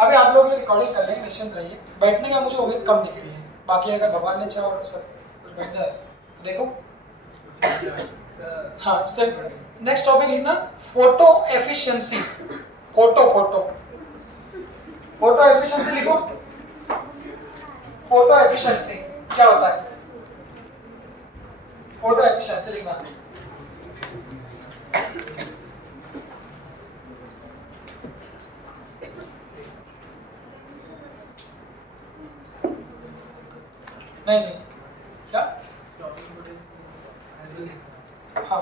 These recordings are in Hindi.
अभी आप लोग रिकॉर्डिंग कर लेंगे, निश्चिंत रहिए। बैठने का मुझे उम्मीद कम दिख रही है, बाकी अगर भगवान ने चाहा और सब कुछ बन जाए तो देखो। हाँ सर, नेक्स्ट टॉपिक लिखना फोटो एफिशिएंसी। फोटो एफिशिएंसी लिखो। फोटो एफिशिएंसी क्या होता है? फोटो एफिशिएंसी लिखना। नहीं क्या? हाँ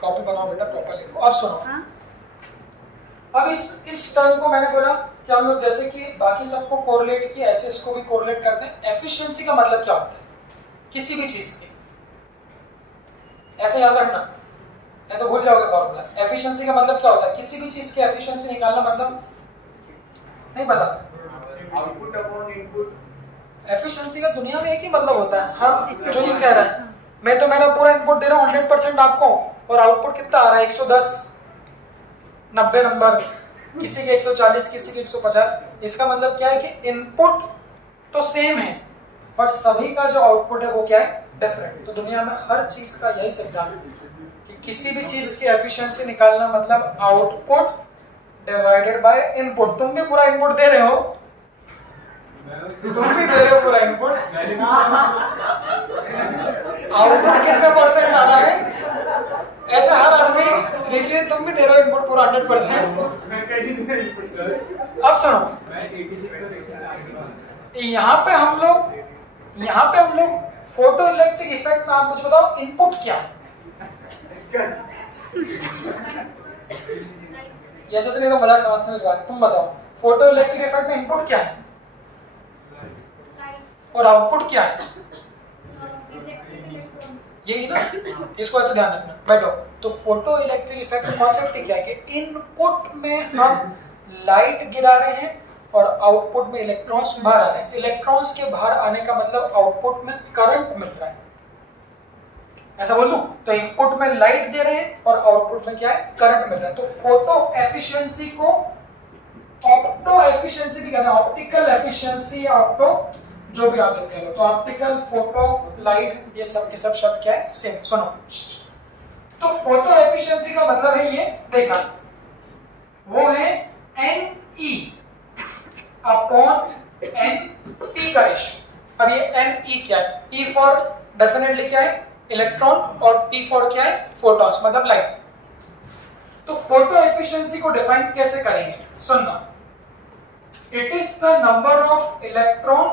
कॉपी बनाओ बेटा, प्रॉपर लिखो। और सुनो हाँ? अब इस टर्म को मैंने बोला कि हम लोग जैसे कि बाकी सबको कोरिलेट किया, ऐसे इसको भी कोरिलेट करते हैं। एफिशिएंसी का मतलब क्या होता है? किसी भी चीज की, ऐसे याद रखना, नहीं तो भूल जाओगे फॉर्मूला। एफिशिएंसी का मतलब क्या होता है? किसी भी चीज की एफिशिएंसी निकालना, मतलब नहीं पता? Output upon input. एफिशिएंसी का दुनिया में एक ही मतलब होता है। हम जो ये कह रहे हैं, मैं तो मेरा पूरा इनपुट दे रहा हूँ 100% आपको, और आउटपुट कितना आ रहा है? 110, 90 नंबर, किसी के 140, किसी के 150। इसका मतलब क्या है कि इनपुट तो सेम है, पर सभी का जो आउटपुट है वो क्या है? डिफरेंट। तो दुनिया में हर चीज का यही सिद्धांत है कि किसी भी चीज की एफिशिएंसी निकालना मतलब आउटपुट डिवाइडेड बाय इनपुट। तुम भी पूरा इनपुट दे रहे हो, तुम भी दे रहे हो पूरा इनपुट, आउटपुट कितने परसेंट आना है? ऐसा हर आदमी ऋषि, तुम भी दे रहे हो इनपुट पूरा 100%। अब सुनो, यहाँ पे हम लोग फोटो इलेक्ट्रिक इफेक्ट में, आप मुझे बताओ इनपुट क्या है? यश से नहीं तो मजाक समझते हैं बात। तुम बताओ फोटो इलेक्ट्रिक इफेक्ट में इनपुट क्या है और आउटपुट क्या है? यही ना, इसको ऐसे ध्यान रखना। बैठो। तो फोटो इलेक्ट्रिक इफेक्ट का कॉन्सेप्ट क्या है कि इनपुट में हम लाइट गिरा रहे हैं और आउटपुट में इलेक्ट्रॉन्स बाहर आ रहे हैं। इलेक्ट्रॉन्स के बाहर आने का मतलब आउटपुट में करंट मिल रहा है, ऐसा बोल दूं? तो इनपुट में लाइट दे रहे हैं और आउटपुट में क्या है? करंट मिल रहा है। तो फोटो एफिशिएंसी को ऑप्टो एफिशिएंसी भी कहते हैं, ऑप्टिकल एफिशिएंसी या ऑप्टो, जो भी आप लोग कह लो। तो ऑप्टिकल, फोटो, लाइट, ये सब के सब शब्द क्या है? सेम। सुनो, तो फोटो एफिशिएंसी का मतलब है ये, देखना, वो है NE अपॉन NP का रेशियो। अब ये NE क्या है? E फॉर डेफिनेटली क्या है? इलेक्ट्रॉन, और P फॉर क्या है? फोटॉन्स, मतलब लाइट। तो फोटो एफिशिएंसी को डिफाइन कैसे करेंगे? सुनना, it is the number of electron,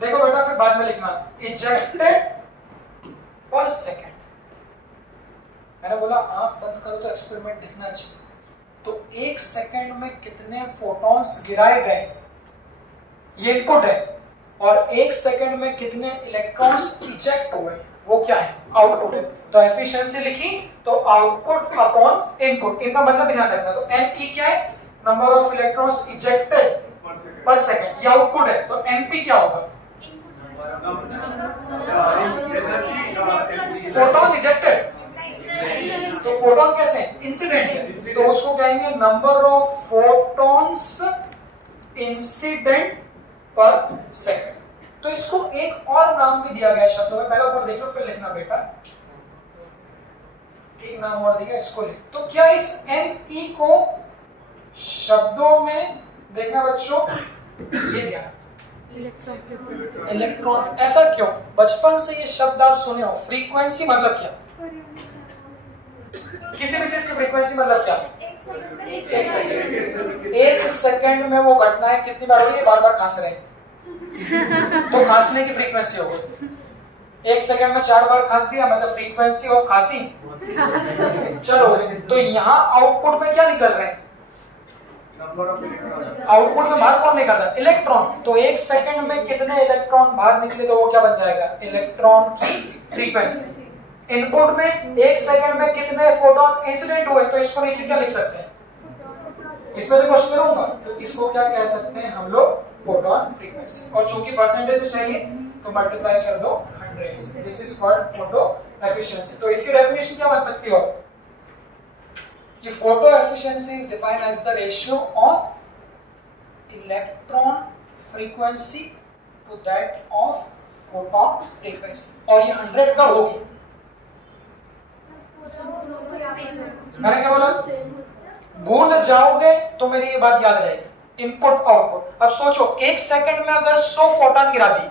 देखो बेटा फिर बाद में लिखना, इजेक्टेड पर सेकेंड। मैंने बोला आंख बंद करो तो एक्सपेरिमेंट दिखना चाहिए। तो एक सेकेंड में कितने फोटॉन्स गिराए गए, ये इनपुट है, और एक सेकेंड में कितने इलेक्ट्रॉन्स इजेक्ट हुए, वो क्या है? आउटपुट है। तो एफिशिएंसी लिखी तो आउटपुट अपॉन इनपुट, इनका मतलब ध्यान रखना। तो NE क्या है? नंबर ऑफ इलेक्ट्रॉन्स इजेक्टेड पर सेकेंड, ये आउटपुट है। तो NP क्या होगा? Photons ejected. तो फोटॉन कैसे? इंसिडेंट है, तो उसको कहेंगे नंबर ऑफ फोटॉन्स इंसिडेंट पर सेकेंड। तो इसको एक और नाम भी दिया गया शब्दों में, पहले ऊपर देख लो फिर लिखना बेटा। एक नाम और दिया, इसको लिख। तो क्या इस NE को शब्दों में देखना बच्चों, ये क्या? इलेक्ट्रॉन। ऐसा क्यों? बचपन से ये शब्द आप सुने हो। फ्रीक्वेंसी मतलब क्या? किसी भी चीज की फ्रीक्वेंसी मतलब क्या? एक सेकंड। एक सेकंड में वो घटनाएं कितनी बार हो रही है? बार बार खांस रहे हैं तो खांसने की फ्रीक्वेंसी हो गई। एक सेकंड में 4 बार खांस दिया, मतलब फ्रीक्वेंसी ऑफ खांसी। चलो, तो यहाँ आउटपुट में क्या निकल रहे हैं? आउटपुट में बाहर कौन निकल रहा है? इलेक्ट्रॉन। तो एक सेकंड में कितने इलेक्ट्रॉन बाहर निकले, तो वो क्या बन जाएगा? इलेक्ट्रॉन की फ्रीक्वेंसी। इनपुट में एक सेकंड में कितने फोटॉन इंसिडेंट हुए, तो इसको नीचे क्या लिख सकते हैं? इसमें से क्वेश्चन करूंगा, तो इसको क्या कह सकते हैं हम लोग? Photon frequency. और चूंकि परसेंटेज चाहिए तो मल्टीप्लाई कर दो 100। This is called photo efficiency. तो इसकी डेफिनेशन क्या बन सकती हो? कि photo efficiency is defined as the ratio of electron frequency to that of photon frequency, और ये 100 का होगी। मैंने क्या बोला? भूल जाओगे तो मेरी ये बात याद रहेगी, इनपुट आउटपुट। अब सोचो 1 सेकंड में अगर 100 फोटोन गिरा दी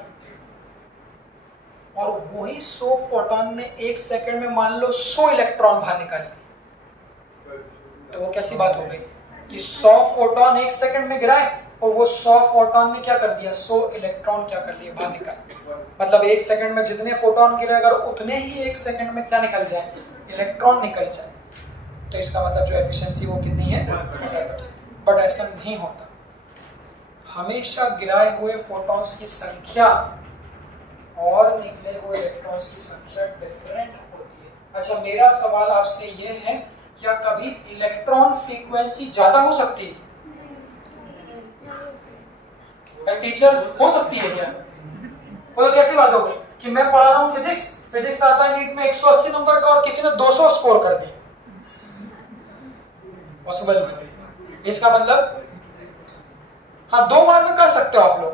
और वही 100 फोटोन ने 1 सेकंड में मान लो 100 इलेक्ट्रॉन बाहर निकाले, तो वो कैसी बात हो गई कि 100 फोटोन 1 सेकंड में गिराए और वो 100 फोटोन ने क्या कर दिया, 100 इलेक्ट्रॉन क्या कर लिए, बाहर निकाल। मतलब 1 सेकंड में जितने फोटोन गिरे अगर उतने ही 1 सेकंड में क्या निकल जाए, इलेक्ट्रॉन निकल जाए, तो इसका मतलब जो एफिशिएंसी वो कितनी है, 100%। बट ऐसा नहीं होता, हमेशा गिराए हुए फोटॉन्स की संख्या और निकले हुए इलेक्ट्रॉन्स की संख्या डिफरेंट होती है। अच्छा, मेरा सवाल आपसे ये है, क्या कभी इलेक्ट्रॉन फ्रीक्वेंसी ज्यादा हो सकती है? टीचर हो सकती है क्या? वो तो कैसी बात हो गई कि मैं पढ़ा रहा हूँ फिजिक्स आता है नीट में 180 नंबर का और किसी ने 200 स्कोर कर दिया, पॉसिबल नहीं। इसका मतलब हाँ 2 बार में कर सकते हो आप लोग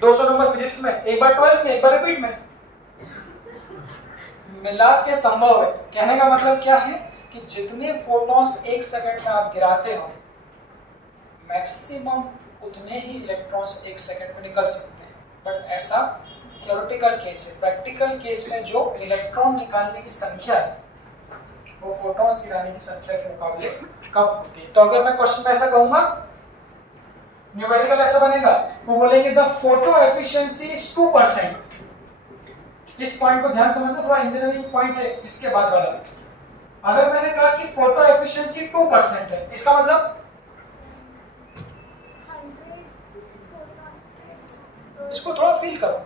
200 नंबर फिजिक्स में, एक बार 12th में, एक बार रिपीट में, मिला के संभव है। कहने का मतलब क्या है कि जितने फोटॉन्स 1 सेकंड में आप गिराते हो मैक्सिमम उतने ही इलेक्ट्रॉन्स 1 सेकंड में निकल सकते हैं। बट ऐसा थ्योरेटिकल केस है, प्रैक्टिकल केस में जो इलेक्ट्रॉन निकालने की संख्या है वो फोटॉन्स गिराने की संख्या के मुकाबले कम होती है। तो अगर मैं क्वेश्चन में ऐसा कहूंगा, न्यूमेरिकल ऐसा बनेगा, वो बोलेंगे द फोटो एफिशिएंसी इज 2%। इस पॉइंट को ध्यान समझना, थोड़ा इंजीनियरिंग पॉइंट है इसके बाद वाला। अगर मैंने कहा कि फोटो एफिशिएंसी 2% है, इसका मतलब इसको थोड़ा फील करो,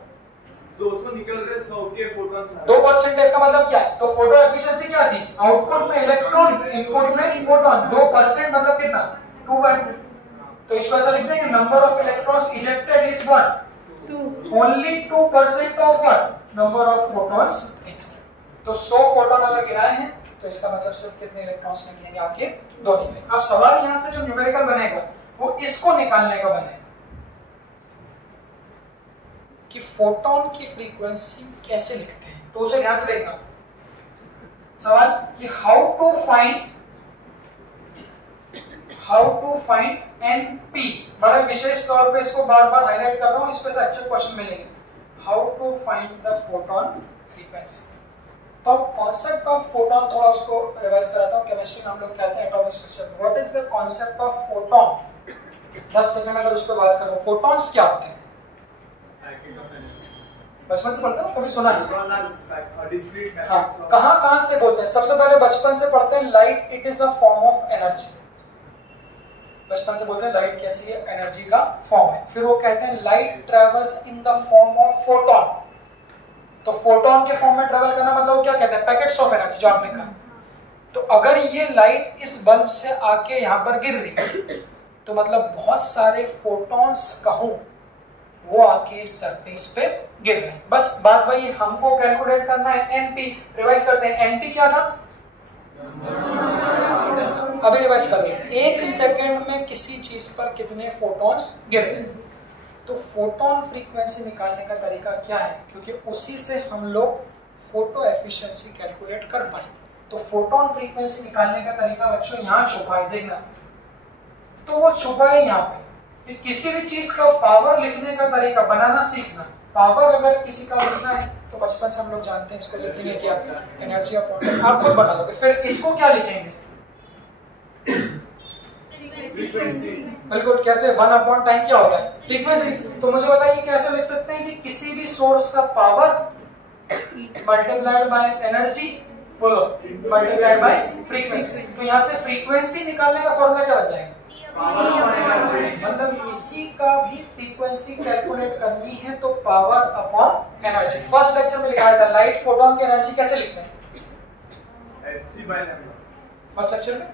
200 निकल रहे 100 के फोटॉन्स 2% इसका मतलब क्या है? तो फोटो एफिशिएंसी क्या थी? आउटपुट में इलेक्ट्रॉन, इनपुट में फोटॉन। 2% मतलब कितना? 2. तो इसको ऐसा लिख देंगे, number of electrons ejected is what? 2. Only 2% of what? Number of photons ejected. तो 100 फोटॉन अगर गिराए हैं तो इसका मतलब सिर्फ कितने इलेक्ट्रॉन्स निकलेंगे आपके? 2 निकलेंगे। अब सवाल यहां से जो न्यूमेरिकल बनेगा वो इसको निकालने का बनेगा कि फोटॉन की फ्रीक्वेंसी कैसे लिखते हैं। तो उसे ध्यान से देखना सवाल कि हाउ टू फाइंड NP। बड़ा विशेष तौर पे इसको बार बार हाईलाइट कर रहा हूं, इस पे से अच्छे क्वेश्चन मिलेंगे। How to find the photon frequency. तो कॉन्सेप्ट ऑफ फोटॉन थोड़ा उसको रिवाइज कराता हूं। केमिस्ट्री में हम लोग कहते हैं atomic structure. What is the concept of photon? 10 second अगर उस पर बात करूं, फोटॉन्स क्या होते हैं? बचपन से पढ़ते हैं, कभी सुना है? हाँ, कहाँ से बोलते हैं? सबसे पहले बचपन से पढ़ते हैं light it is a form of energy. बचपन से बोलते हैं लाइट कैसी है? एनर्जी का फॉर्म है। फिर वो कहते हैं light travels in the form of photon. तो फोटॉन के फॉर्म में ट्रेवल करना मतलब क्या कहते हैं? पैकेट्स ऑफ एनर्जी, जो आपने कहा। तो अगर ये लाइट इस बल्ब से आके यहाँ पर गिर रही तो मतलब बहुत सारे फोटॉन्स कहूं वो आके सरफेस पे गिर रहे हैं। बस बात वही, हमको कैलकुलेट करना है NP। रिवाइज करते हैं, NP क्या था? अभी रिवाइज कर रहे हैं, 1 सेकंड में किसी चीज पर कितने फोटॉन्स गिर रहे हैं। तो फोटॉन फ्रीक्वेंसी निकालने का तरीका क्या है? क्योंकि उसी से हम लोग फोटो एफिशिएंसी कैलकुलेट कर पाएंगे। तो फोटॉन फ्रीक्वेंसी निकालने का तरीका बच्चों यहाँ छुपा है, देखना। तो वो छुपा है यहाँ पे कि किसी भी चीज का पावर लिखने का तरीका बनाना सीखना। पावर अगर किसी का लिखना है तो बचपन से हम लोग जानते हैं, इसको लिख देंगे क्या? Energy of photon. आप खुद बना लोगे। फिर इसको क्या लिखेंगे? बिल्कुल, कैसे? 1 टाइम क्या होता है? फ्रीक्वेंसी। तो मुझे बताइए कैसे लिख सकते हैं कि किसी भी सोर्स का पावर मल्टीप्लाइड बाय एनर्जी, बोलो, मल्टीप्लाइड बाय फ्रीक्वेंसी। तो यहाँ से फ्रीक्वेंसी निकालने का फॉर्मूला क्या बन जाएगा? मतलब इसी का भी फ्रीक्वेंसी कैलकुलेट करनी है तो power upon energy. First lecture में लिखा था लाइट फोटॉन की एनर्जी कैसे लिखते हैं? फर्स्ट लेक्चर में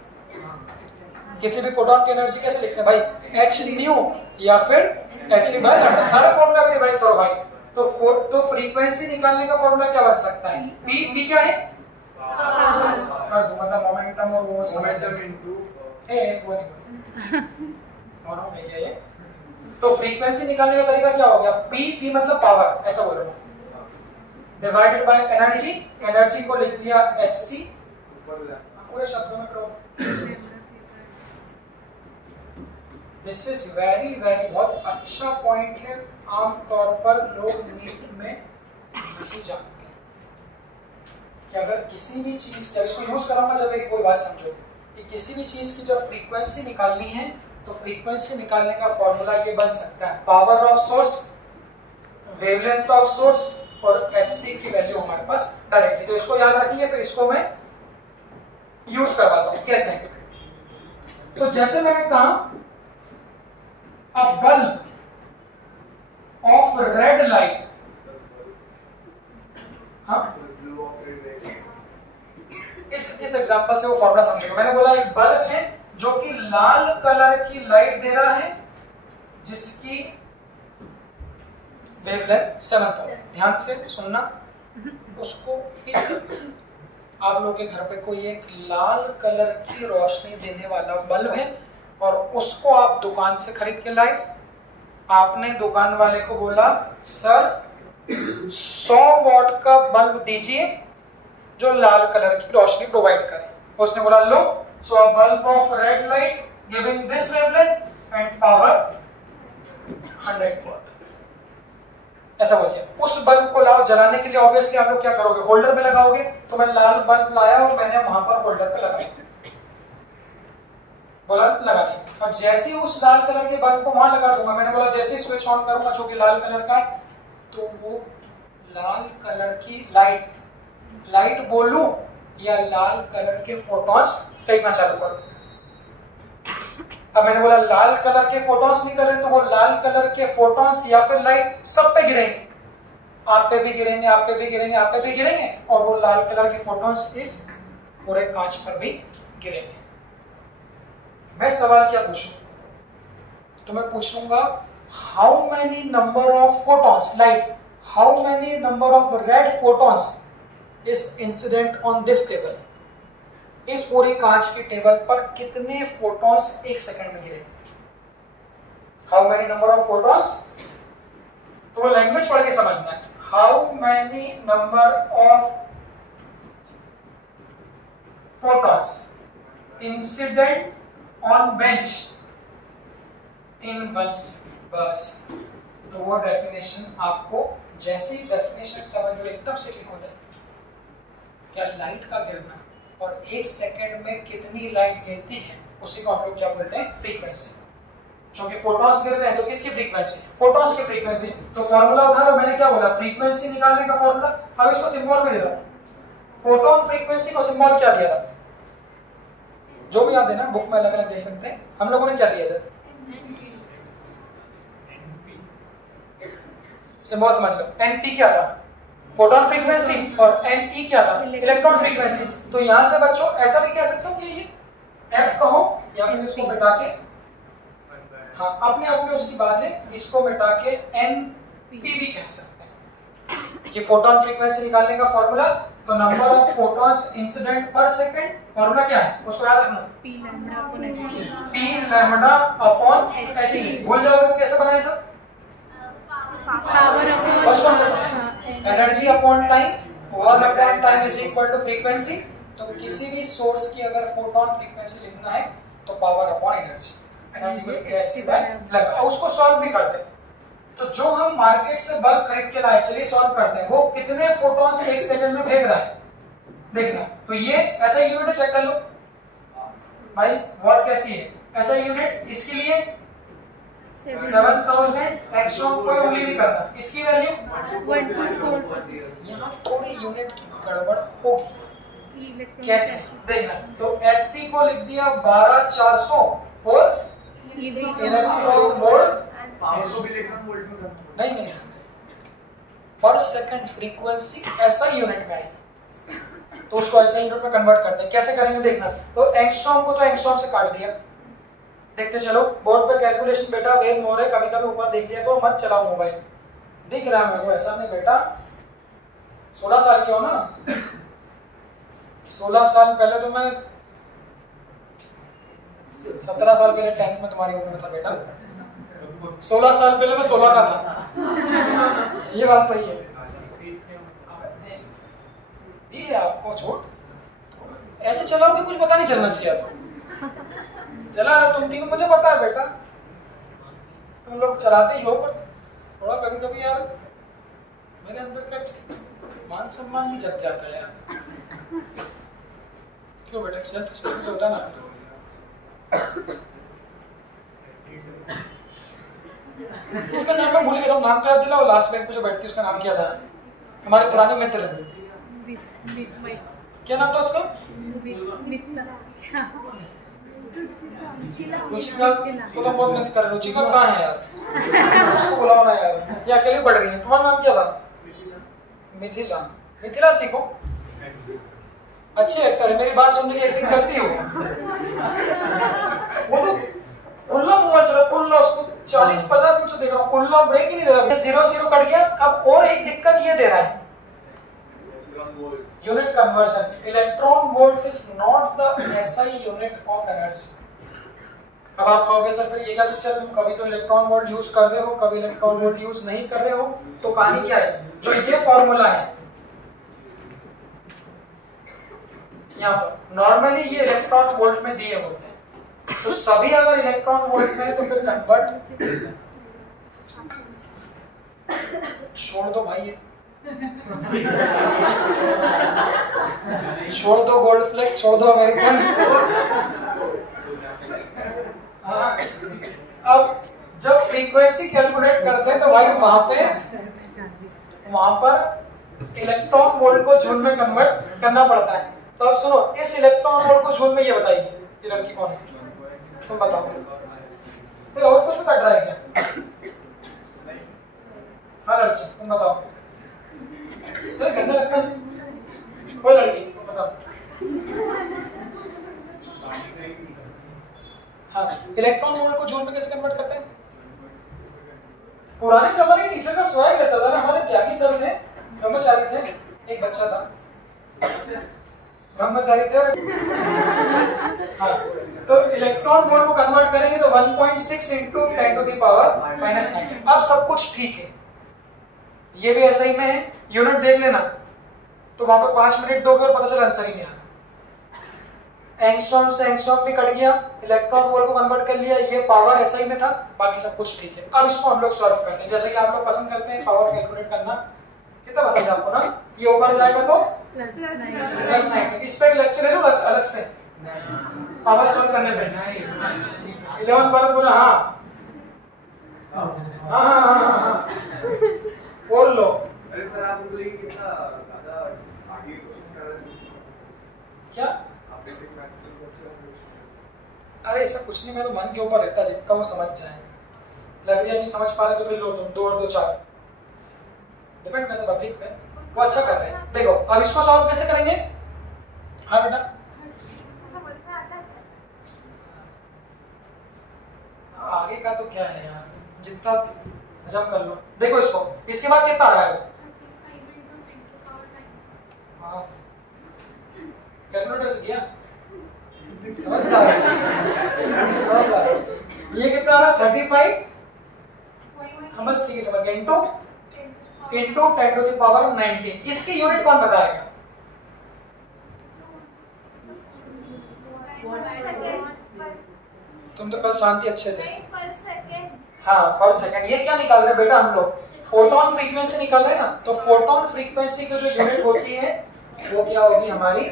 किसी भी फोटॉन की एनर्जी कैसे लिखते हैं भाई? h न्यू या फिर hc/λ। सारा फॉर्मूला भी रिवाइज करो भाई। तो फ्रीक्वेंसी निकालने का फॉर्मूला क्या बन सकता है? p क्या है? कर दूं, मतलब मोमेंटम और वो मोमेंटम इनटू वो नहीं और हो गया ये। तो फ्रीक्वेंसी निकालने का तरीका क्या हो गया, p मतलब पावर, ऐसा बोल रहा हूं, डिवाइडेड बाय एनर्जी, एनर्जी को लिख दिया hc, पूरे शब्दों में करो। दिस इज वेरी बहुत अच्छा पॉइंट है, आमतौर पर लोग नीट में नहीं जानते कि अगर किसी भी चीज, जब इसको यूज कराऊंगा जब एक कोई बात समझो कि किसी भी चीज की जब फ्रीक्वेंसी निकालनी है तो फ्रीक्वेंसी निकालने का फॉर्मूला ये बन सकता है, power of source, wavelength of source और hc की वैल्यू हमारे पास डायरेक्टली। तो इसको याद रखिए, फिर इसको मैं यूज करवाता हूं कैसे। तो जैसे मैंने कहा, a bulb of red light, हाँ इस एग्जांपल से वो फॉर्मूला समझेगा। मैंने बोला एक बल्ब है जो कि लाल कलर की लाइट दे रहा है जिसकी वेवलेंथ 7,000, ध्यान से सुनना उसको। आप लोगों के घर पे कोई एक लाल कलर की रोशनी देने वाला बल्ब है और उसको आप दुकान से खरीद के लाए, आपने दुकान वाले को बोला सर 100 वॉट का बल्ब दीजिए जो लाल कलर की रोशनी प्रोवाइड करे। उसने बोला लो, so a bulb of red light giving this wavelength and power 100 watt, ऐसा बोलिए। उस बल्ब को लाओ, जलाने के लिए ऑब्वियसली आप लोग क्या करोगे, होल्डर में लगाओगे। तो मैं लाल बल्ब लाया और मैंने वहां पर होल्डर पे लगाया, बोला लगा दिया। अब जैसे ही उस लाल कलर के बल्ब को वहां लगा दूंगा, मैंने बोला जैसे ही स्विच ऑन करूंगा जो कि लाल कलर का है, तो वो लाल कलर की लाइट बोलूं या लाल कलर के फोटॉन्स फेंकना चालू करूं। अब मैंने बोला लाल कलर के फोटॉन्स निकल रहे, तो वो लाल कलर के फोटॉन्स या फिर लाइट सब पे गिरेंगे, आप पे भी गिरेंगे, आप पे भी गिरेंगे, आप पे भी गिरेंगे, और वो लाल कलर के फोटॉन्स इस पूरे कांच पर भी गिरेंगे। मैं सवाल क्या पूछूं, तो मैं पूछूंगा how many number of photons, light how many number of red photons is incident on this table. इस पूरी कांच की टेबल पर कितने फोटॉन्स एक सेकंड में गिरे, how many number of photons. तो वो लैंग्वेज पढ़ के समझना है, how many number of photons incident on bench in bus। तो वो डेफिनेशन आपको जैसी डेफिनेशन समझ में एकदम से क्लिक हो जाए, क्या लाइट का गिरना और एक सेकंड में कितनी लाइट गिरती है, उसी को हम लोग क्या बोलते हैं, फ्रीक्वेंसी। क्योंकि फोटॉन्स गिर रहे हैं तो किसकी फ्रीक्वेंसी, फोटॉन्स की फ्रीक्वेंसी। तो फॉर्मूला उठा लो, मैंने क्या बोला, फ्रीक्वेंसी निकालने का फॉर्मूला। अब इसको सिंबल में दे रहा, फोटॉन फ्रीक्वेंसी को सिंबल क्या दिया था, जो भी याद है ना, बुक में अलग अलग दे सकते हैं। हम लोगों ने क्या दिया था, सिंबल समझ लो। एनपी क्या था, फोटॉन फ्रीक्वेंसी, और एनई क्या था, इलेक्ट्रॉन फ्रीक्वेंसी। तो यहां से बच्चों ऐसा भी कह सकता हूं कि ये एफ कहो या फिर इसको मिटा के, हाँ अपने आप में उसकी बात है, इसको मिटा के एनपी भी कह सकते हैं कि फोटॉन फ्रीक्वेंसी निकालने का फॉर्मूला। तो नंबर ऑफ फोटॉन्स इंसिडेंट पर सेकंड, फॉर्मूला क्या है उसको याद रखना, पी लैम्डा अपॉन एच। भूल जाओगे तो कैसे बनाया था, बचपन से energy upon time, work upon time is equal to frequency. तो किसी भी सोर्स की अगर फोटॉन फ्रीक्वेंसी लिखना है तो पावर अपॉन एनर्जी, एनर्जी को कैसी बाय लगा, उसको सॉल्व भी करते हैं। तो जो हम मार्केट से बल्ब खरीद के लाए, चलिए सॉल्व करते हैं, वो कितने फोटॉन्स एक सेकंड में भेज रहा है देखना। तो ये ऐसा यूनिट चेक कर लो भाई, वॉट कैसी है, ऐसा यूनिट इसके लिए 7000 एक्स्ट्रॉन, कोई उंगली नहीं करता, इसकी वैल्यू 1.4। यहाँ थोड़ी यूनिट की गड़बड़ होगी, कैसे देखना। तो HC को लिख दिया 12400 और इलेक्ट्रॉन वोल्ट, नहीं पर सेकंड फ्रीक्वेंसी ऐसा यूनिट में आई, तो उसको ऐसे यूनिट में कन्वर्ट करते हैं। कैसे करेंगे देखना। तो एंगस्ट्रॉम को तो एंगस्ट्रॉम से काट दिया, देखते चलो बोर्ड पे कैलकुलेशन बेटा वेद मोर है, कभी कभी ऊपर देख लिया तो मत चलाओ मोबाइल, दिख रहा है मेरे को ऐसा नहीं बेटा, 16 साल के हो ना, 16 साल पहले तो मैं 17 साल पहले 10th में तुम्हारी उम्र में था बेटा। 16 साल पहले मैं 16 का था। ये बात सही है। ये आपको छोड़ ऐसे चलाओगे कुछ पता नहीं चलना चाहिए। तो चला तुम तीनों मुझे पता है बेटा, तुम लोग चलाते ही हो, पर थोड़ा कभी कभी यार मेरे अंदर का मान सम्मान भी जग जाता है यार। क्यों बेटा, सेल्फ रिस्पेक्ट तो होता ना। इसका नाम मैं भूल गया था, नाम क्या दिला, लास्ट बेंच पे जो बैठती है उसका नाम क्या था? हमारे पुराने मित्र। क्या नाम था उसका? रुचिका। उसको तो बहुत मिस कर रहे। रुचिका कहाँ है यार? उसको बुलाओ ना यार, ये अकेले पढ़ रही है। तुम्हारा नाम क्या था? मिथिला। मिथिला सीखो, अच्छे एक्टर है, मेरी बात सुनने की एक्टिंग करती हो। वो तो कुल्ला मोबाइल चला, कुल्ला उसको 40-50 मिनट से देख रहा हूँ, कुल्ला ब्रेक ही नहीं दे रहा। 0-0 कट गया। अब और एक दिक्कत ये दे रहा है, unit conversion. Electron volt is not the SI unit of energy. अब आप कहोगे सर फिर ये क्या पिक्चर, तुम कभी तो इलेक्ट्रॉन वोल्ट यूज कर रहे हो, कभी इलेक्ट्रॉन वोल्ट यूज नहीं कर रहे हो, तो कहानी क्या है? जो ये फॉर्मूला है यहाँ पर, नॉर्मली ये इलेक्ट्रॉन वोल्ट में दिए होते हैं, तो सभी अगर इलेक्ट्रॉन वोल्ट में है तो फिर कन्वर्ट छोड़ दो भाई, छोड़ दो गोल्ड फ्लेक, छोड़ दो अमेरिकन। हाँ, अब जब फ्रीक्वेंसी कैलकुलेट करते हैं तो भाई वहां पर इलेक्ट्रॉन वोल्ट को जूल में कन्वर्ट करना पड़ता है। तो अब सुनो, इस इलेक्ट्रॉन वोल्ट को जूल में ये बताइए, ये लड़की कौन है? तुम बताओ। तो और कुछ भी कट रहा है क्या? हाँ लड़की, तुम बताओ। गंदा लगता है कोई लड़की, तुम बताओ। हाँ, इलेक्ट्रॉन वोल्ट को जूल में कैसे कन्वर्ट करते हैं? पुराने जमाने के टीचर का स्वैग रहता था ना। हमारे त्यागी सर थे, ब्रह्मचारी थे, एक बच्चा था ब्रह्मचारी थे। हाँ, तो इलेक्ट्रॉन वोल्ट को कन्वर्ट करेंगे तो 1.6 into 10⁻⁻⁹। अब सब कुछ ठीक है, ये भी ऐसा ही में है। यूनिट देख लेना, तो वहां पर 5 मिनट दोगे और पता चला आंसर ही नहीं आता। एंगस्ट्रॉम से एंगस्ट्रॉम भी कट गया, इलेक्ट्रॉन वोल्ट को कन्वर्ट कर लिया, ये पावर ऐसा ही में था, बाकी सब कुछ ठीक है। अब इसको हम लोग सॉल्व करते हैं। जैसे कि आप लोग पसंद करते हैं पावर कैलकुलेट करना, कितना पसंद है आपको ना? ये ऊपर जाएगा तो +9। इस पे एक लेक्चर है ना अलग से पावर सॉल्व करने पे। 11 बार बोला। हाँ बोल लो। अरे सर आप तो ये कितना ज्यादा आगे कोशिश कर रहे हैं क्या? आप बेसिक मैथ्स को अच्छा। अरे ऐसा कुछ नहीं, मेरे मन के ऊपर रहता, जितना वो समझ जाए। लग जाए नहीं समझ पा रहे तो फिर लो तुम 2 और 2 4, डिपेंड करता है पब्लिक पे। वो अच्छा कर रहे हैं। देखो अब इसको सॉल्व कैसे करेंगे? हाँ बेटा, आगे का तो क्या है यार, जितना हजम कर लो। देखो इसको, इसके बाद कितना आ रहा है? हाँ, कैलकुलेटर से किया, समझ रहा है? ये कितना आ रहा है? 35। हम बस ठीक है समझ गए, इनटू 10⁻19। इसकी यूनिट कौन बताएगा? तुम तो कल शांति अच्छे थे। हाँ, पर सेकंड। ये क्या निकाल रहे बेटा हम लोग? फोटोन फ्रीक्वेंसी निकाल रहे हैं ना। तो फोटोन फ्रीक्वेंसी की जो यूनिट होती है वो क्या होगी हमारी?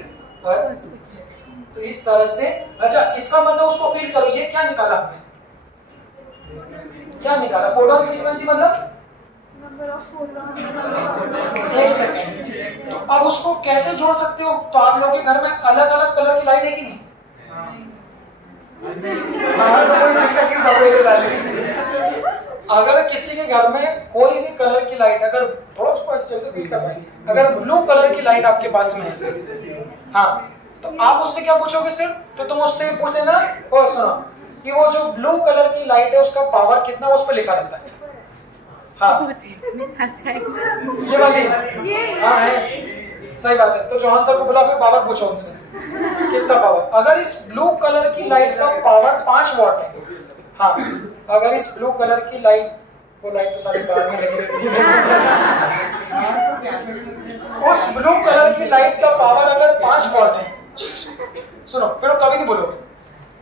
पर सेकंड। तो इस तरह से। अच्छा, इसका मतलब उसको फील करो, ये क्या निकाला हमने? क्या निकाला? फोटोन फ्रीक्वेंसी मतलब एक सेकंड। तो अब उसको कैसे जोड़ सकते हो? तो आप लोगों के घर में अलग अलग कलर की लाइट है कि नहीं? अगर किसी के घर में कोई भी कलर की लाइट, अगर थोड़ा उसको फील कर पाएंगे, अगर ब्लू कलर की लाइट आपके पास में है, हाँ, तो आप उससे क्या पूछोगे सिर्फ? तो तुम उससे पूछ लेना, और सुनो कि वो जो ब्लू कलर की लाइट है उसका पावर कितना, उस पर लिखा रहता है। हाँ, ये वाली। हाँ है, सही बात है। तो चौहान सर को बुला के पावर पूछो उनसे कितना पावर। अगर इस ब्लू कलर की लाइट का पावर 5 वॉट है, हाँ अगर इस ब्लू कलर की लाइट, वो लाइट तो सारी बाहर में लगी रहती है, उस ब्लू कलर की लाइट का पावर अगर 5 वॉट है, सुनो फिर कभी नहीं बोलोगे,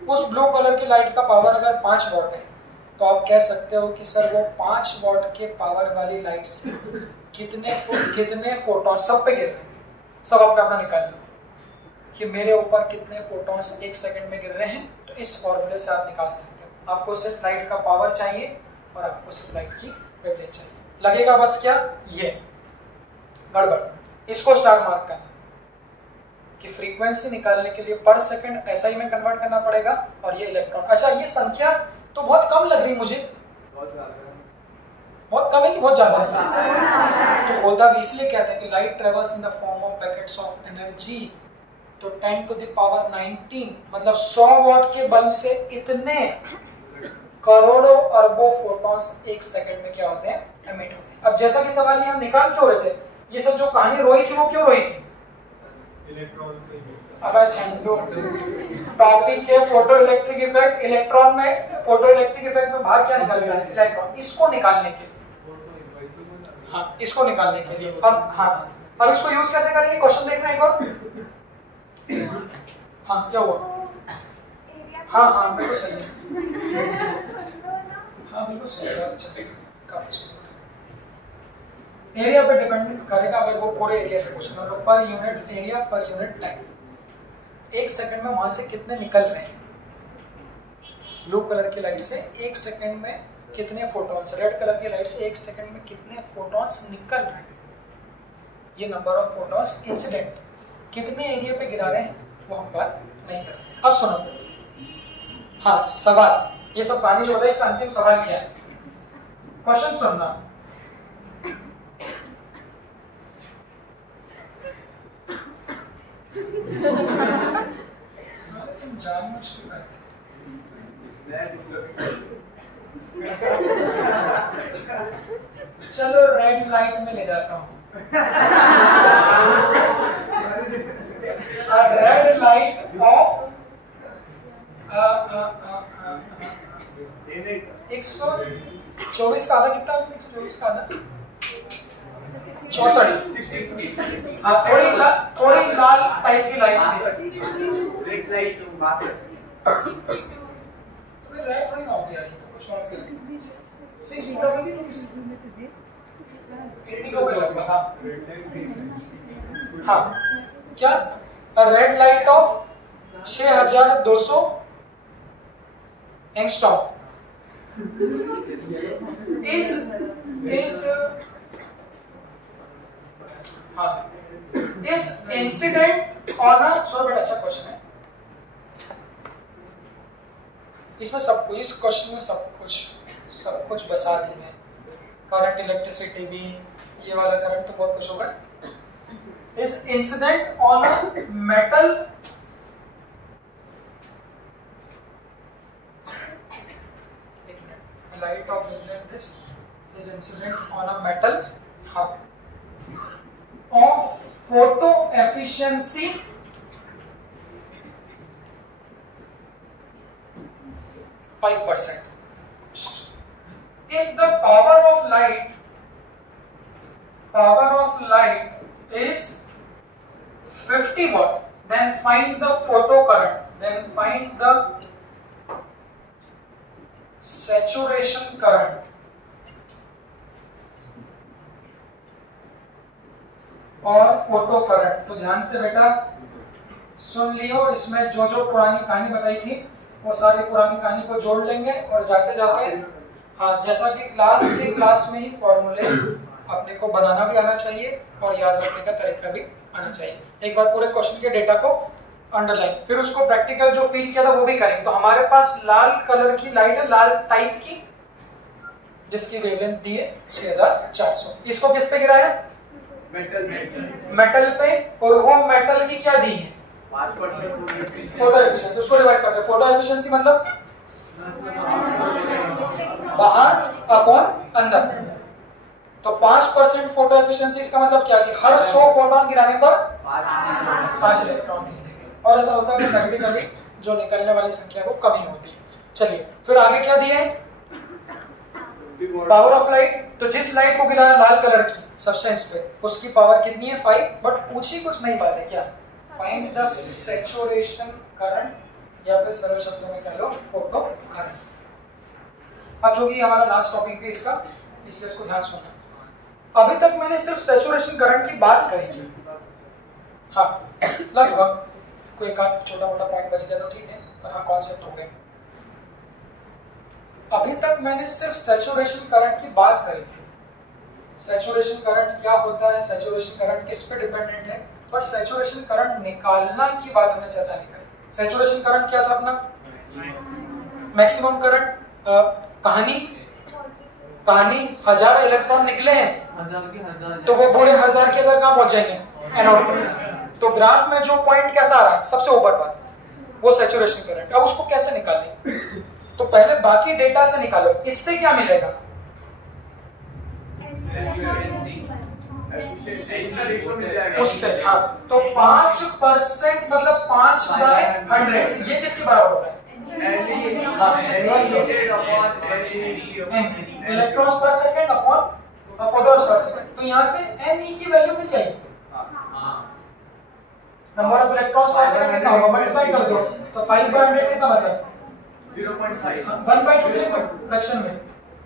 उस ब्लू कलर की लाइट का पावर अगर 5 वॉट है तो आप कह सकते हो कि सर वो 5 वॉट के पावर वाली लाइट से कितने फोटॉन सब पे गिर रहे हैं, सब आपका अपना निकाल लो कि मेरे ऊपर कितने फोटॉन्स 1 सेकंड में गिर रहे हैं। तो इस फॉर्मूले से आप निकाल सकते हो। आपको सिर्फ लाइट का पावर चाहिए और आपको सिर्फ लाइट की वेवलेंथ चाहिए। लगेगा बस क्या ये गड़बड़, इसको स्टार मार्क करना कि फ्रीक्वेंसी निकालने के लिए पर सेकंड एसआई में कन्वर्ट करना पड़ेगा और ये इलेक्ट्रॉन। अच्छा ये संख्या तो बहुत कम लग रही मुझे, बहुत कम है कि बहुत ज्यादा है? तो होता भी इसलिए कहते हैं कि light travels in the form of packets of energy, तो 10 टू द पावर 19 मतलब 100 वॉट के बल्ब से इतने करोड़ों अरबों फोटॉन्स 1 सेकंड में क्या होते हैं, एमिट होते हैं। अब जैसा कि सवाल ये हम निकाल क्यों रहे थे, ये सब जो कहानी रोई थी वो क्यों रोई थी? अगर टॉपिक है फोटो इलेक्ट्रिक इफेक्ट, इलेक्ट्रॉन में फोटो इलेक्ट्रिक इफेक्ट में बाहर क्या निकलता है, इलेक्ट्रॉन। इसको निकालने के लिए, हाँ इसको निकालने के लिए अब हाँ अब इसको यूज कैसे करेंगे, क्वेश्चन देखना एक बार। हाँ क्या हुआ? हाँ हाँ बिल्कुल सही है, हाँ बिल्कुल सही है, अच्छा काफी सुंदर। एरिया पे डिपेंड करेगा, अगर वो पूरे एरिया से पूछना तो per unit area per unit time, 1 second में वहां से कितने निकल रहे हैं ब्लू कलर की लाइट से 1 सेकंड में कितने फोटॉन्स, रेड कलर की लाइट से 1 सेकंड में कितने फोटॉन्स निकल रहे हैं, ये नंबर ऑफ फोटॉन्स इंसिडेंट कितने एरिया पे गिरा रहे हैं वो हम बात नहीं करते। अब सुनो, हाँ सवाल, ये सब कहानी जो बताई इसका अंतिम सवाल क्या है, क्वेश्चन सुनना। चलो रेड लाइट में ले जाता हूँ। रेड लाइट ऑफ 124 का आधा कितना, 124 का आधा 64। हाँ थोड़ी लाल टाइप की लाइट, रेड लाइट रेड थोड़ी ना होती यार, तो कुछ और फिर 80 को लगता था। हाँ क्या, रेड लाइट ऑफ 6200 एंगस्ट्रॉम इस इंसिडेंट ऑन अ, सो बड़ा अच्छा क्वेश्चन है, इसमें सब कुछ, इस क्वेश्चन में सब कुछ बसा दी मैं, करंट इलेक्ट्रिसिटी भी, ये वाला करंट तो बहुत कुछ होगा। इस incident on a metal, light of wavelength this is incident on a metal, हाँ, of photo efficiency 5%. If the power of light is 50 watt, then find the photo current, then find the saturation current और फोटो करंट। तो ध्यान से बेटा सुन लियो, इसमें जो जो पुरानी कहानी बताई थी वो सारी पुरानी कहानी को जोड़ लेंगे और जाते जाते, हाँ जैसा कि क्लास में ही फॉर्मूले अपने को बनाना भी आना चाहिए और याद रखने का तरीका भी आना चाहिए। एक बार पूरे क्वेश्चन के डेटा को अंडरलाइन, फिर उसको प्रैक्टिकल जो फील किया था वो भी करेंगे। तो हमारे पास लाल कलर की लाइट है, लाल टाइप की, जिसकी वेवलेंथ दी है 6400। इसको किस पे गिराया? मेटल पे, और वो मेटल की क्या दी है? 5% फोटो एफिशिएंसी। उसको रिवाइज करते हैं। फोटो एफिशिएंसी मतलब बाहर अपॉन अंदर, तो 5% फोटो एफिशिएंसी, इसका मतलब क्या कि हर 100 फोटोन गिराने पर 5 इलेक्ट्रॉन निकलेंगे। और ऐसा होता है कि नेगेटिवली जो निकलने वाली संख्या वो कमी होती है। चलिए फिर आगे क्या दिया है, पावर ऑफ लाइट। तो जिस लाइट को गिराया लाल कलर की सब्सटेंस पे, उसकी पावर कितनी है 5, बट पूछी कुछ नहीं बात है क्या, फाइंड द सैचुरेशन करंट या फिर सरल शब्दों में कह लो फोटो करंट। अब जो कि हमारा लास्ट टॉपिक है इसका, इसलिए इसको ध्यान सुनना। अभी तक मैंने सिर्फ सैचुरेशन करंट की बात करी थी, हाँ लगभग कोई एक छोटा मोटा पॉइंट बच गया तो ठीक है, पर हाँ कॉन्सेप्ट हो गए। अभी तक मैंने सिर्फ सैचुरेशन करंट की बात करी थी। सैचुरेशन करंट क्या होता है, सैचुरेशन करंट किस पे डिपेंडेंट है, पर सैचुरेशन करंट निकालना की बात हमने चर्चा नहीं करी। सैचुरेशन करंट क्या था अपना, मैक्सिमम करंट। कहानी 1000 इलेक्ट्रॉन निकले हैं तो वो पूरे 1000 के 1000 कहां पहुंच जाएंगे, एनोड पर। तो ग्राफ में जो पॉइंट कैसा आ रहा है सबसे ऊपर वाला, वो सैचुरेशन करंट। अब उसको कैसे निकालेंगे, तो पहले बाकी डेटा से निकालो, इससे क्या मिलेगा, उससे। हाँ तो 5% मतलब 5/100, ये किसके बराबर होता है, इलेक्ट्रॉन्स पर second upon photons per second. तो यहाँ से Ne की वैल्यू मिल जाएगी, नंबर ऑफ इलेक्ट्रॉन्स पर सेकंड कितना होगा, मल्टीप्लाई कर दो तो 5/100 कितना मतलब 0.5 1/20 फ्रैक्शन में,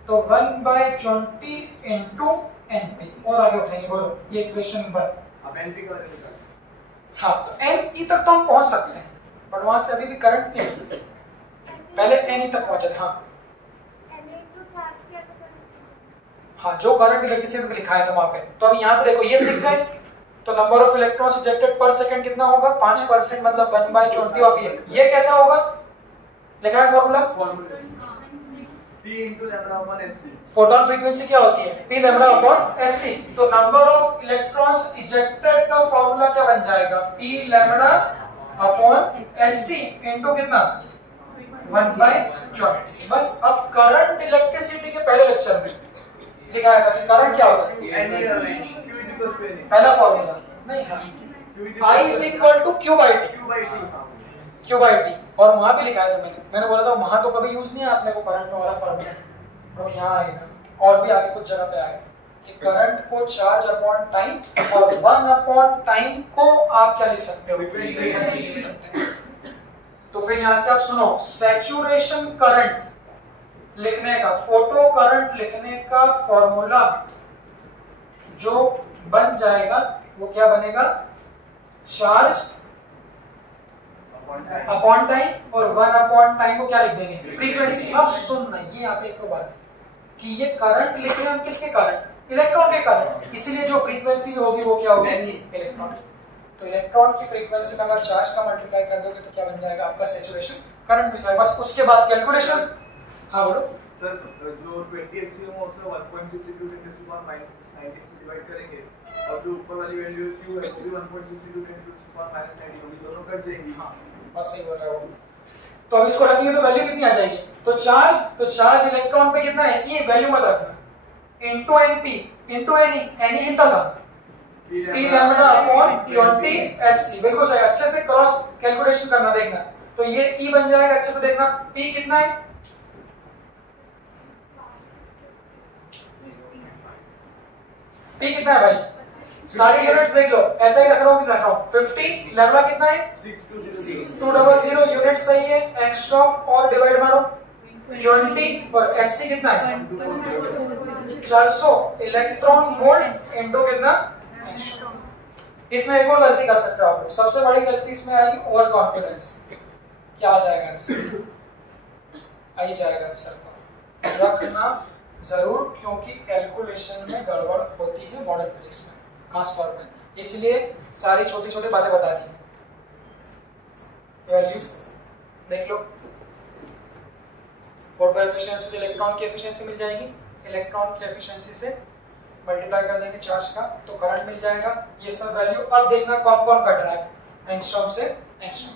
तो 1/20 इनटू Np। और आगे उठाएंगे, बोलो ये इक्वेशन नंबर। अब Np का वैल्यू निकालो। हाँ तो Ne तक तो हम पहुंच सकते हैं, बट वहां से अभी भी करंट नहीं, पहले Ne तक पहुंचे। हाँ जो करंट इलेक्ट्रिसिटी में लिखा है था वहां पे। तो अब यहाँ से देखो ये सीख गए, तो नंबर ऑफ इलेक्ट्रॉन्स इजेक्टेड पर सेकंड कितना होगा, 5% मतलब 1/20 ऑफ ये कैसा होगा, लिखा है formula P into lambda upon SC। Photon frequency क्या होती है, P लैम्ब्डा अपॉन SC। तो नंबर ऑफ इलेक्ट्रॉन्स इजेक्टेड का फॉर्मूला क्या बन जाएगा, P lambda upon SC into कितना 1/20। बस अब करंट इलेक्ट्रिसिटी के पहले लेक्चर में लिखा था कि करंट क्या होता है, पहला फॉर्मूला नहीं, हाँ I is equal to Q by T। और वहां भी लिखा है था मैंने बोला था वहां तो कभी यूज नहीं है आपने को करंट वाला फॉर्मूला, तो यहाँ आएगा और भी आगे कुछ जगह पे आएगा कि करंट को चार्ज अपॉन टाइम और 1 अपॉन टाइम को आप क्या लिख सकते हो, फ्रीक्वेंसी लिख सकते हैं। तो फिर यहाँ से आप सुनो, सैचुरेशन करंट लिखने का, फोटो करंट लिखने का फॉर्मूला जो बन जाएगा वो क्या बनेगा, चार्ज अपॉन टाइम और 1 अपॉन टाइम को क्या लिख देंगे, फ्रीक्वेंसी। अब सुनना ये यहाँ पे एक बात कि ये करंट लिख रहे हैं हम किसके कारण, इलेक्ट्रॉन के कारण, इसलिए जो फ्रीक्वेंसी होगी वो क्या होगी, इलेक्ट्रॉन। तो इलेक्ट्रॉन की फ्रीक्वेंसी में अगर चार्ज का मल्टीप्लाई कर दोगे तो क्या बन जाएगा आपका सैचुरेशन करंट मिल जाएगा। बस उसके बाद कैलकुलेशन। हाँ बोलो सर, जो 20 SC में उसमें 1.62 10 to the power -19 से डिवाइड करेंगे और जो ऊपर वाली वैल्यू Q है वो भी 1.62 10 to the power -19 होगी, दोनों कट जाएंगी। हाँ बस सही बोल रहा हूँ। तो अब इसको रखेंगे तो वैल्यू कितनी आ जाएगी, तो चार्ज इलेक्ट्रॉन पे कितना है, ये वैल्यू मत रखना, इनटू Np इनटू Ne कितना था, P लैम्ब्डा अपॉन 20 SC। बिल्कुल सही, अच्छे से क्रॉस कैलकुलेशन करना, देखना। तो ये E बन जाएगा, अच्छे से देखना, P कितना है, P कितना है भाई, सारी यूनिट्स देख लो, ऐसा ही रख रहा हूं कि रख रहा हूं 50। लैम्ब्डा कितना है 6200 यूनिट सही है, एंगस्ट्रॉम और डिवाइड मारो 20 और SC कितना है 400 इलेक्ट्रॉन वोल्ट इनटू कितना एंगस्ट्रॉम। इसमें एक और गलती कर सकते हो आप लोग, सबसे बड़ी गलती इसमें आएगी ओवर कॉन्फिडेंस। क्या आ जाएगा इससे, आ ही जाएगा सर को रखना जरूर, क्योंकि कैलकुलेशन में गड़बड़ होती है मॉडल फिजिक्स में, खास तौर पे, इसलिए सारी छोटी छोटी बातें बता दी। वैल्यू देख लो, फोटो एफिशिएंसी से इलेक्ट्रॉन की एफिशिएंसी मिल जाएगी, इलेक्ट्रॉन की एफिशिएंसी से मल्टीप्लाई कर देंगे चार्ज का तो करंट मिल जाएगा। ये सब वैल्यू अब देखना कौन कौन कट रहा है, एंगस्ट्रॉम से एंगस्ट्रॉम।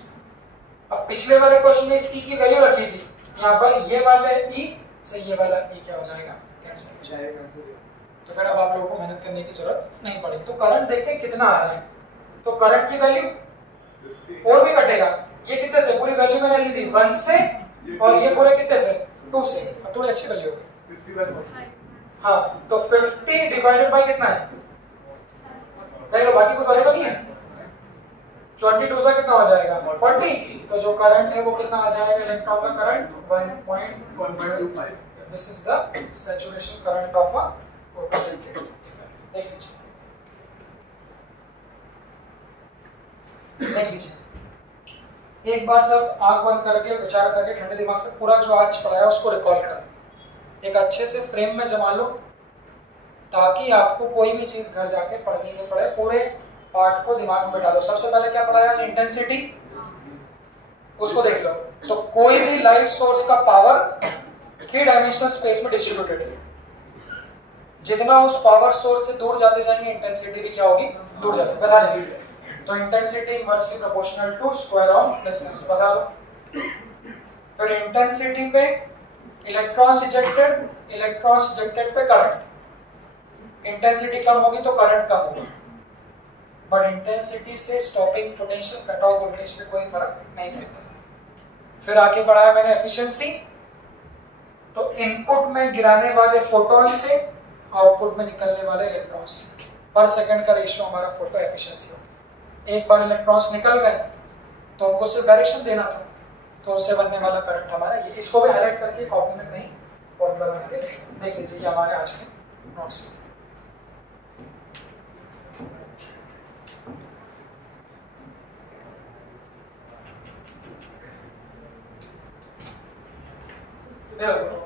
अब पिछले वाले क्वेश्चन में इस E की वैल्यू रखी थी, यहाँ पर ये वाले E से ये वाला E क्या हो जाएगा, कैंसिल हो जाएगा। तो फिर अब आप लोगों को मेहनत करने की जरूरत नहीं पड़ेगी। तो करंट देखते हैं कितना आ रहा है। तो करंट की वैल्यू और भी कटेगा, ये कितने से, पूरी वैल्यू मैंने ऐसी दी 1 से, और ये पूरे कितने से 2 से, अब थोड़ी अच्छी वैल्यू होगी 50/40। हाँ। तो 50 डिवाइडेड बाय कितना है, देख लो बाकी कुछ वजह तो नहीं है, 22 से कितना हो जाएगा 40। तो जो करंट है वो कितना आ जाएगा, इलेक्ट्रॉन का current 1.125। This is the saturation current of a photovoltaic. देख लीजिए, देख लीजिए एक बार सब आंख बंद करके विचार करके ठंडे दिमाग से पूरा जो आज पढ़ाया उसको रिकॉल करो, एक अच्छे से फ्रेम में जमा लो, ताकि आपको कोई भी चीज घर जाके पढ़नी नहीं पड़े, पूरे पार्ट को दिमाग में बैठा लो। सबसे पहले क्या पढ़ाया आज, इंटेंसिटी, उसको देख लो। तो कोई भी लाइट सोर्स का पावर 3 डायमेंशनल स्पेस में डिस्ट्रीब्यूटेड है, जितना उस पावर सोर्स से दूर जाते जाएंगे इंटेंसिटी भी क्या होगी, दूर जाएगी। बता देंगे तो intensity inversely proportional to square of distance, बता दो। फिर इंटेंसिटी पे इलेक्ट्रॉन्स इजेक्टेड, इलेक्ट्रॉन्स इजेक्टेड पे करंट, इंटेंसिटी कम होगी तो करंट कम होगा, बट इंटेंसिटी से stopping potential cut off voltage पे कोई फर्क नहीं पड़ता। फिर आगे बढ़ाया मैंने एफिशिएंसी, तो इनपुट में गिराने वाले फोटोन से आउटपुट में निकलने वाले इलेक्ट्रॉन्स से पर सेकंड का रेशियो हमारा फोटो एफिशिएंसी होगा। एक बार इलेक्ट्रॉन्स निकल गए तो हमको सिर्फ डायरेक्शन देना था, तो उससे बनने वाला करंट हमारा ये, इसको भी हाईलाइट करके कॉपी में नहीं फॉर्मूला बना के देख लीजिए, ये हमारे आज के नोट्स हैं। देखो